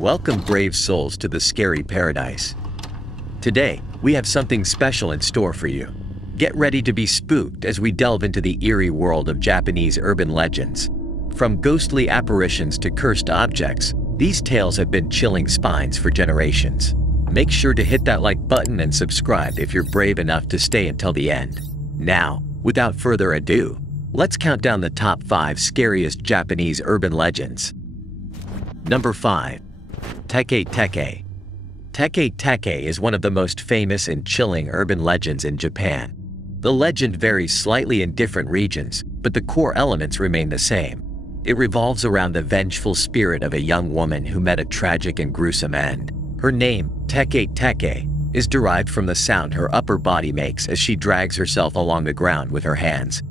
Welcome, brave souls, to the scary paradise. Today, we have something special in store for you. Get ready to be spooked as we delve into the eerie world of Japanese urban legends. From ghostly apparitions to cursed objects, these tales have been chilling spines for generations. Make sure to hit that like button and subscribe if you're brave enough to stay until the end. Now, without further ado, let's count down the top 5 scariest Japanese urban legends. Number 5. Teke Teke. Teke Teke is one of the most famous and chilling urban legends in Japan. The legend varies slightly in different regions, but the core elements remain the same. It revolves around the vengeful spirit of a young woman who met a tragic and gruesome end. Her name, Teke Teke, is derived from the sound her upper body makes as she drags herself along the ground with her hands.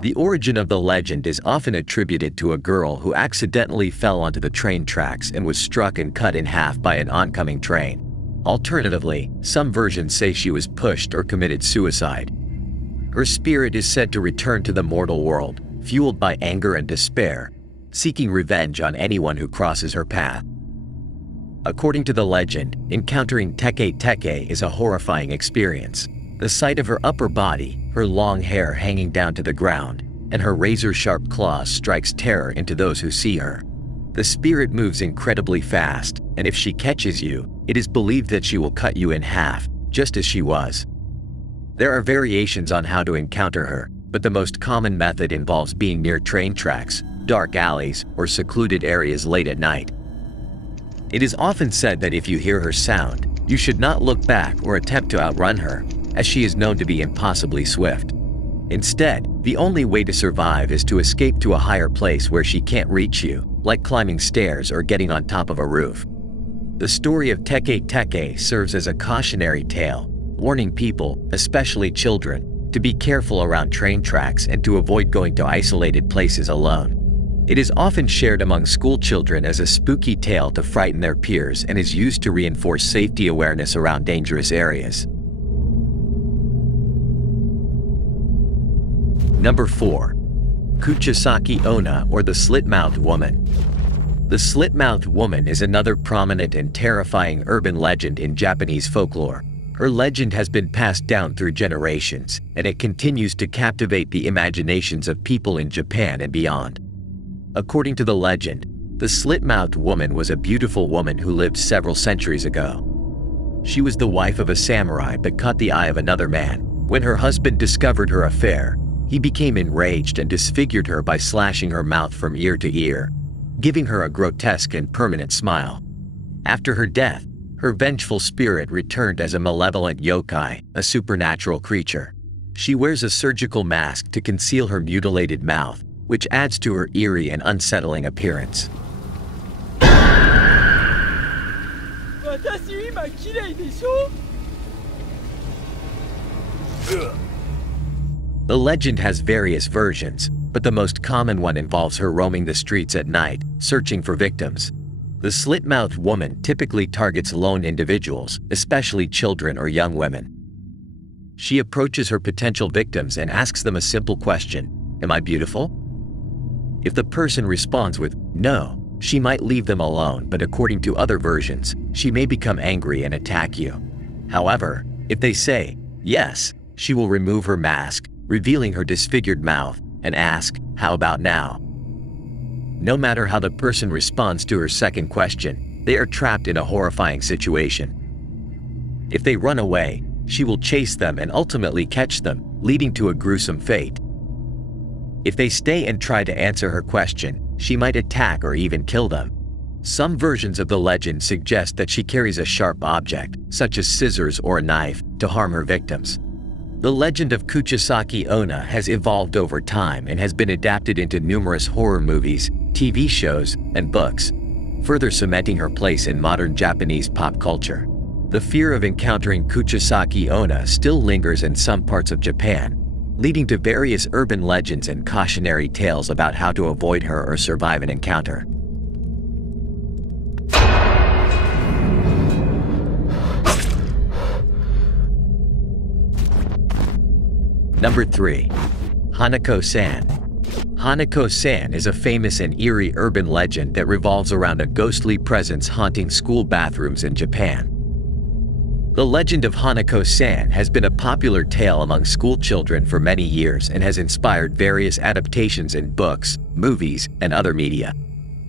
The origin of the legend is often attributed to a girl who accidentally fell onto the train tracks and was struck and cut in half by an oncoming train. Alternatively, some versions say she was pushed or committed suicide. Her spirit is said to return to the mortal world, fueled by anger and despair, seeking revenge on anyone who crosses her path. According to the legend, encountering Teke Teke is a horrifying experience. The sight of her upper body, her long hair hanging down to the ground, and her razor-sharp claws strikes terror into those who see her. The spirit moves incredibly fast, and if she catches you, it is believed that she will cut you in half, just as she was. There are variations on how to encounter her, but the most common method involves being near train tracks, dark alleys, or secluded areas late at night. It is often said that if you hear her sound, you should not look back or attempt to outrun her, as she is known to be impossibly swift. Instead, the only way to survive is to escape to a higher place where she can't reach you, like climbing stairs or getting on top of a roof. The story of Teke Teke serves as a cautionary tale, warning people, especially children, to be careful around train tracks and to avoid going to isolated places alone. It is often shared among school children as a spooky tale to frighten their peers and is used to reinforce safety awareness around dangerous areas. Number 4. Kuchasaki Ona, or the Slit-Mouthed Woman. The Slit-Mouthed Woman is another prominent and terrifying urban legend in Japanese folklore. Her legend has been passed down through generations, and it continues to captivate the imaginations of people in Japan and beyond. According to the legend, the Slit-Mouthed Woman was a beautiful woman who lived several centuries ago. She was the wife of a samurai but caught the eye of another man. When her husband discovered her affair, he became enraged and disfigured her by slashing her mouth from ear to ear, giving her a grotesque and permanent smile. After her death, her vengeful spirit returned as a malevolent yokai, a supernatural creature. She wears a surgical mask to conceal her mutilated mouth, which adds to her eerie and unsettling appearance. The legend has various versions, but the most common one involves her roaming the streets at night, searching for victims. The Slit-Mouthed Woman typically targets lone individuals, especially children or young women. She approaches her potential victims and asks them a simple question: "Am I beautiful?" If the person responds with "no," she might leave them alone, but according to other versions, she may become angry and attack you. However, if they say yes, she will remove her mask, revealing her disfigured mouth, and ask, "How about now?" No matter how the person responds to her second question, they are trapped in a horrifying situation. If they run away, she will chase them and ultimately catch them, leading to a gruesome fate. If they stay and try to answer her question, she might attack or even kill them. Some versions of the legend suggest that she carries a sharp object, such as scissors or a knife, to harm her victims. The legend of Kuchasaki Ona has evolved over time and has been adapted into numerous horror movies, TV shows, and books, further cementing her place in modern Japanese pop culture. The fear of encountering Kuchasaki Ona still lingers in some parts of Japan, leading to various urban legends and cautionary tales about how to avoid her or survive an encounter. Number 3. Hanako San. Hanako San is a famous and eerie urban legend that revolves around a ghostly presence haunting school bathrooms in Japan. The legend of Hanako San has been a popular tale among school children for many years and has inspired various adaptations in books, movies, and other media.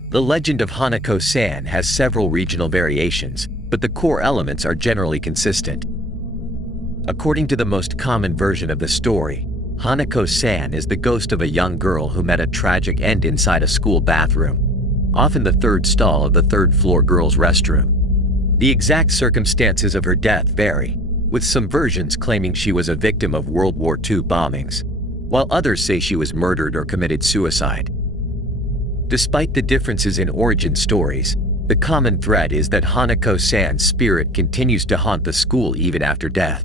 The legend of Hanako San has several regional variations, but the core elements are generally consistent. According to the most common version of the story, Hanako San is the ghost of a young girl who met a tragic end inside a school bathroom, often the third stall of the third-floor girls' restroom. The exact circumstances of her death vary, with some versions claiming she was a victim of World War II bombings, while others say she was murdered or committed suicide. Despite the differences in origin stories, the common thread is that Hanako San's spirit continues to haunt the school even after death.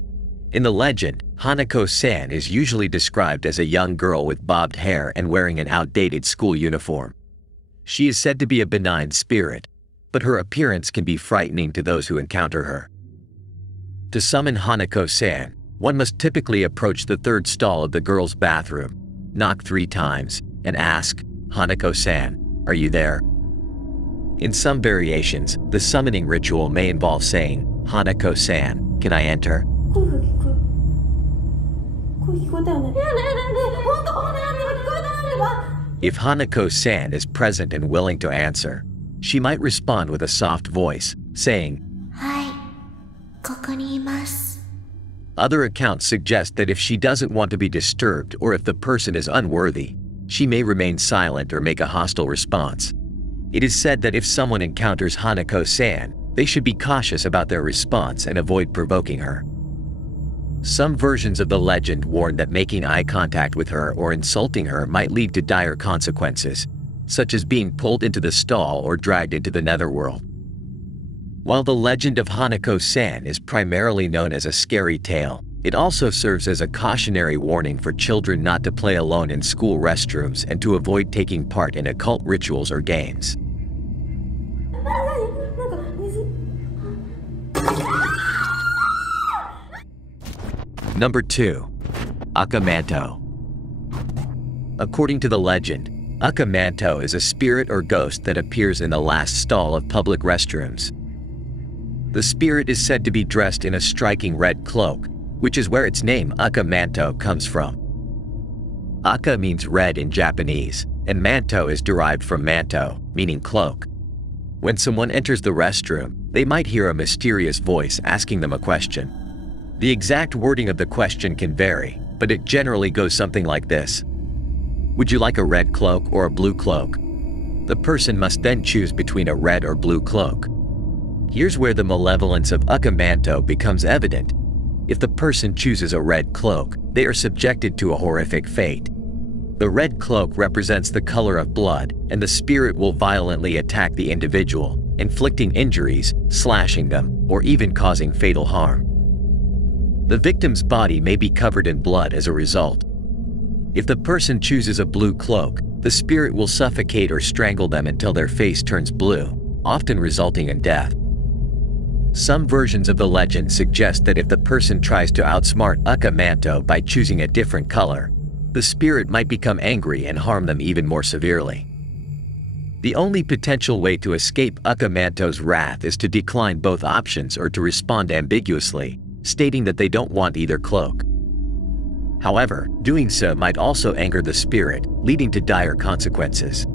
In the legend, Hanako San is usually described as a young girl with bobbed hair and wearing an outdated school uniform. She is said to be a benign spirit, but her appearance can be frightening to those who encounter her. To summon Hanako San, one must typically approach the third stall of the girls' bathroom, knock 3 times, and ask, "Hanako San, are you there?" In some variations, the summoning ritual may involve saying, "Hanako San, can I enter?" If Hanako San is present and willing to answer, she might respond with a soft voice, saying, "Hi, ここにいます." Other accounts suggest that if she doesn't want to be disturbed or if the person is unworthy, she may remain silent or make a hostile response. It is said that if someone encounters Hanako San, they should be cautious about their response and avoid provoking her. Some versions of the legend warn that making eye contact with her or insulting her might lead to dire consequences, such as being pulled into the stall or dragged into the netherworld. While the legend of Hanako San is primarily known as a scary tale, it also serves as a cautionary warning for children not to play alone in school restrooms and to avoid taking part in occult rituals or games. Number 2. Manto. According to the legend, Manto is a spirit or ghost that appears in the last stall of public restrooms. The spirit is said to be dressed in a striking red cloak, which is where its name Manto comes from. Aka means red in Japanese, and manto is derived from manto, meaning cloak. When someone enters the restroom, they might hear a mysterious voice asking them a question. The exact wording of the question can vary, but it generally goes something like this. Would you like a red cloak or a blue cloak? The person must then choose between a red or blue cloak. Here's where the malevolence of Manto becomes evident. If the person chooses a red cloak, they are subjected to a horrific fate. The red cloak represents the color of blood, and the spirit will violently attack the individual, inflicting injuries, slashing them, or even causing fatal harm. The victim's body may be covered in blood as a result. If the person chooses a blue cloak, the spirit will suffocate or strangle them until their face turns blue, often resulting in death. Some versions of the legend suggest that if the person tries to outsmart Manto by choosing a different color, the spirit might become angry and harm them even more severely. The only potential way to escape Manto's wrath is to decline both options or to respond ambiguously, stating that they don't want either cloak. However, doing so might also anger the spirit, leading to dire consequences.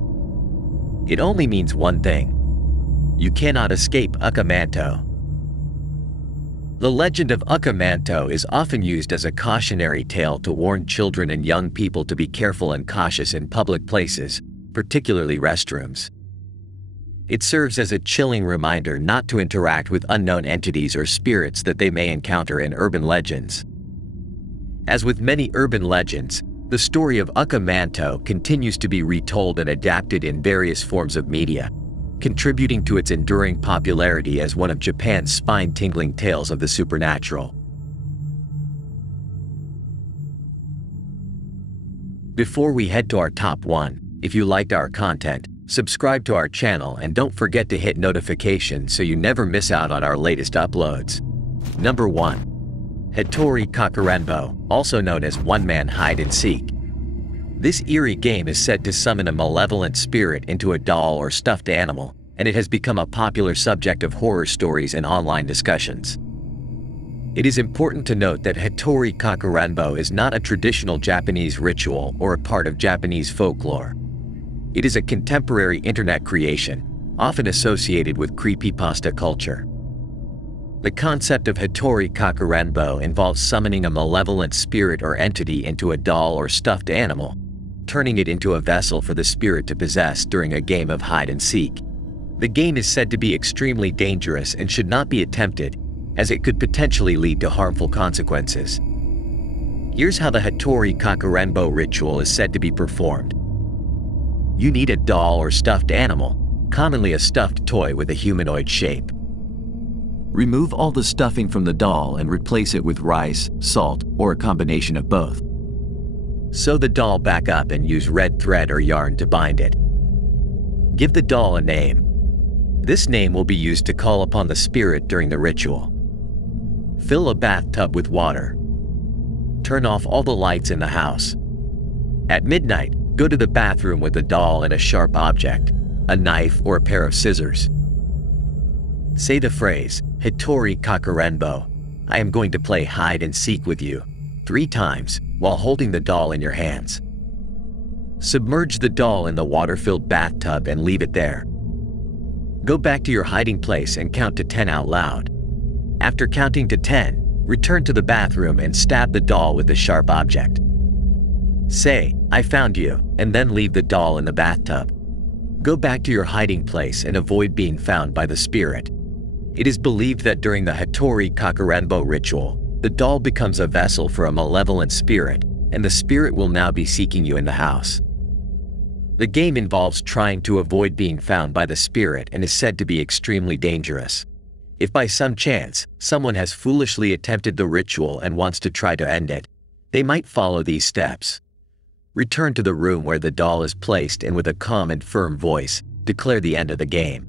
It only means one thing: you cannot escape Manto. The legend of Manto is often used as a cautionary tale to warn children and young people to be careful and cautious in public places, particularly restrooms. It serves as a chilling reminder not to interact with unknown entities or spirits that they may encounter in urban legends. As with many urban legends, the story of Manto continues to be retold and adapted in various forms of media, contributing to its enduring popularity as one of Japan's spine-tingling tales of the supernatural. Before we head to our top 1, if you liked our content, subscribe to our channel and don't forget to hit notifications so you never miss out on our latest uploads. Number 1. Hattori Kakaranbo, also known as one-man hide-and-seek. This eerie game is said to summon a malevolent spirit into a doll or stuffed animal, and it has become a popular subject of horror stories and online discussions. It is important to note that Hattori Kakaranbo is not a traditional Japanese ritual or a part of Japanese folklore. It is a contemporary internet creation, often associated with creepypasta culture. The concept of Hattori Kakaranbo involves summoning a malevolent spirit or entity into a doll or stuffed animal, turning it into a vessel for the spirit to possess during a game of hide-and-seek. The game is said to be extremely dangerous and should not be attempted, as it could potentially lead to harmful consequences. Here's how the Hattori Kakaranbo ritual is said to be performed. You need a doll or stuffed animal, commonly a stuffed toy with a humanoid shape. Remove all the stuffing from the doll and replace it with rice, salt, or a combination of both. Sew the doll back up and use red thread or yarn to bind it. Give the doll a name. This name will be used to call upon the spirit during the ritual. Fill a bathtub with water. Turn off all the lights in the house. At midnight, go to the bathroom with the doll and a sharp object, a knife or a pair of scissors. Say the phrase, Hattori Kakaranbo, I am going to play hide and seek with you, 3 times, while holding the doll in your hands. Submerge the doll in the water-filled bathtub and leave it there. Go back to your hiding place and count to 10 out loud. After counting to 10, return to the bathroom and stab the doll with the sharp object. Say, I found you, and then leave the doll in the bathtub. Go back to your hiding place and avoid being found by the spirit. It is believed that during the Hattori Kakaranbo ritual, the doll becomes a vessel for a malevolent spirit, and the spirit will now be seeking you in the house. The game involves trying to avoid being found by the spirit and is said to be extremely dangerous. If by some chance, someone has foolishly attempted the ritual and wants to try to end it, they might follow these steps. Return to the room where the doll is placed and with a calm and firm voice, declare the end of the game.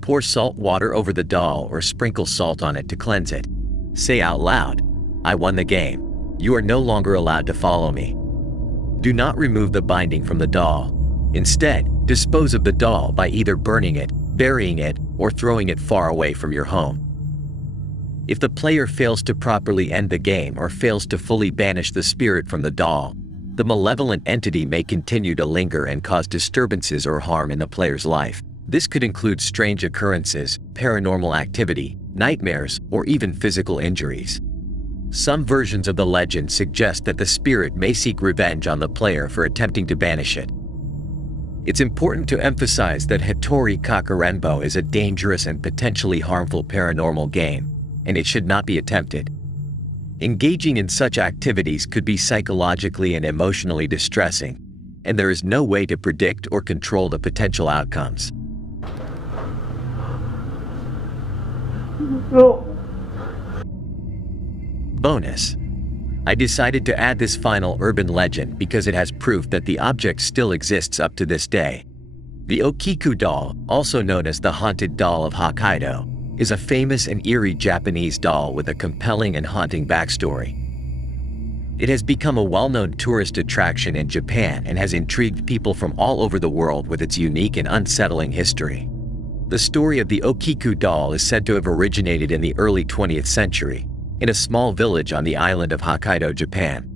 Pour salt water over the doll or sprinkle salt on it to cleanse it. Say out loud, I won the game. You are no longer allowed to follow me. Do not remove the binding from the doll. Instead, dispose of the doll by either burning it, burying it, or throwing it far away from your home. If the player fails to properly end the game or fails to fully banish the spirit from the doll, the malevolent entity may continue to linger and cause disturbances or harm in the player's life. This could include strange occurrences, paranormal activity, nightmares, or even physical injuries. Some versions of the legend suggest that the spirit may seek revenge on the player for attempting to banish it. It's important to emphasize that Hattori Kakaranbo is a dangerous and potentially harmful paranormal game, and it should not be attempted. Engaging in such activities could be psychologically and emotionally distressing, and there is no way to predict or control the potential outcomes. Bonus. I decided to add this final urban legend because it has proof that the object still exists up to this day. The Okiku Doll, also known as the Haunted Doll of Hokkaido, is a famous and eerie Japanese doll with a compelling and haunting backstory. It has become a well-known tourist attraction in Japan and has intrigued people from all over the world with its unique and unsettling history. The story of the Okiku Doll is said to have originated in the early 20th century, in a small village on the island of Hokkaido, Japan.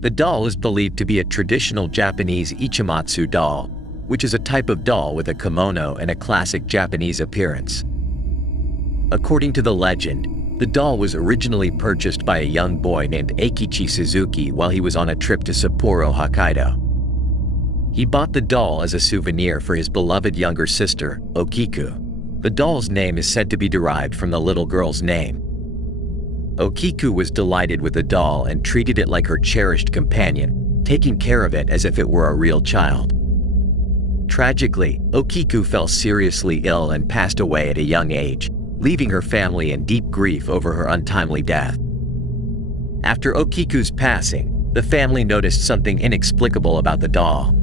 The doll is believed to be a traditional Japanese ichimatsu doll, which is a type of doll with a kimono and a classic Japanese appearance. According to the legend, the doll was originally purchased by a young boy named Eikichi Suzuki while he was on a trip to Sapporo, Hokkaido. He bought the doll as a souvenir for his beloved younger sister, Okiku. The doll's name is said to be derived from the little girl's name. Okiku was delighted with the doll and treated it like her cherished companion, taking care of it as if it were a real child. Tragically, Okiku fell seriously ill and passed away at a young age, leaving her family in deep grief over her untimely death. After Okiku's passing, the family noticed something inexplicable about the doll.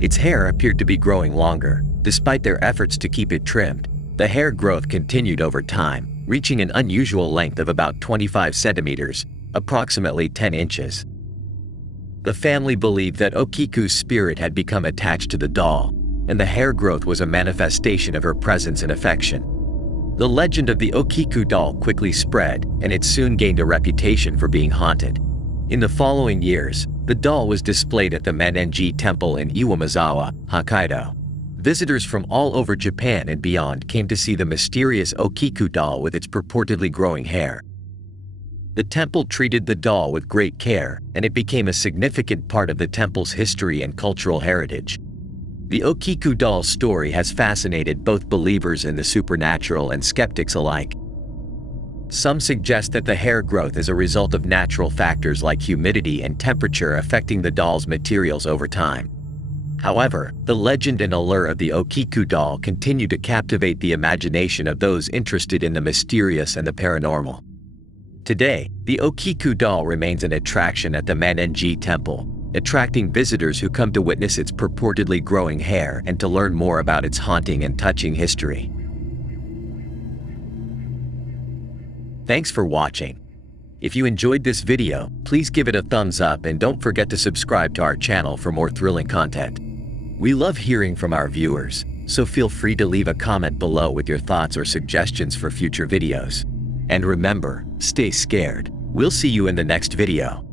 Its hair appeared to be growing longer. Despite their efforts to keep it trimmed, the hair growth continued over time, reaching an unusual length of about 25 centimeters, approximately 10 inches. The family believed that Okiku's spirit had become attached to the doll, and the hair growth was a manifestation of her presence and affection. The legend of the Okiku doll quickly spread, and it soon gained a reputation for being haunted. In the following years, the doll was displayed at the Manenji Temple in Iwamizawa, Hokkaido. Visitors from all over Japan and beyond came to see the mysterious Okiku doll with its purportedly growing hair. The temple treated the doll with great care, and it became a significant part of the temple's history and cultural heritage. The Okiku doll story has fascinated both believers in the supernatural and skeptics alike. Some suggest that the hair growth is a result of natural factors like humidity and temperature affecting the doll's materials over time. However, the legend and allure of the Okiku doll continue to captivate the imagination of those interested in the mysterious and the paranormal. Today, the Okiku doll remains an attraction at the Manenji Temple, attracting visitors who come to witness its purportedly growing hair and to learn more about its haunting and touching history. Thanks for watching. If you enjoyed this video, please give it a thumbs up and don't forget to subscribe to our channel for more thrilling content. We love hearing from our viewers, so feel free to leave a comment below with your thoughts or suggestions for future videos. And remember, stay scared. We'll see you in the next video.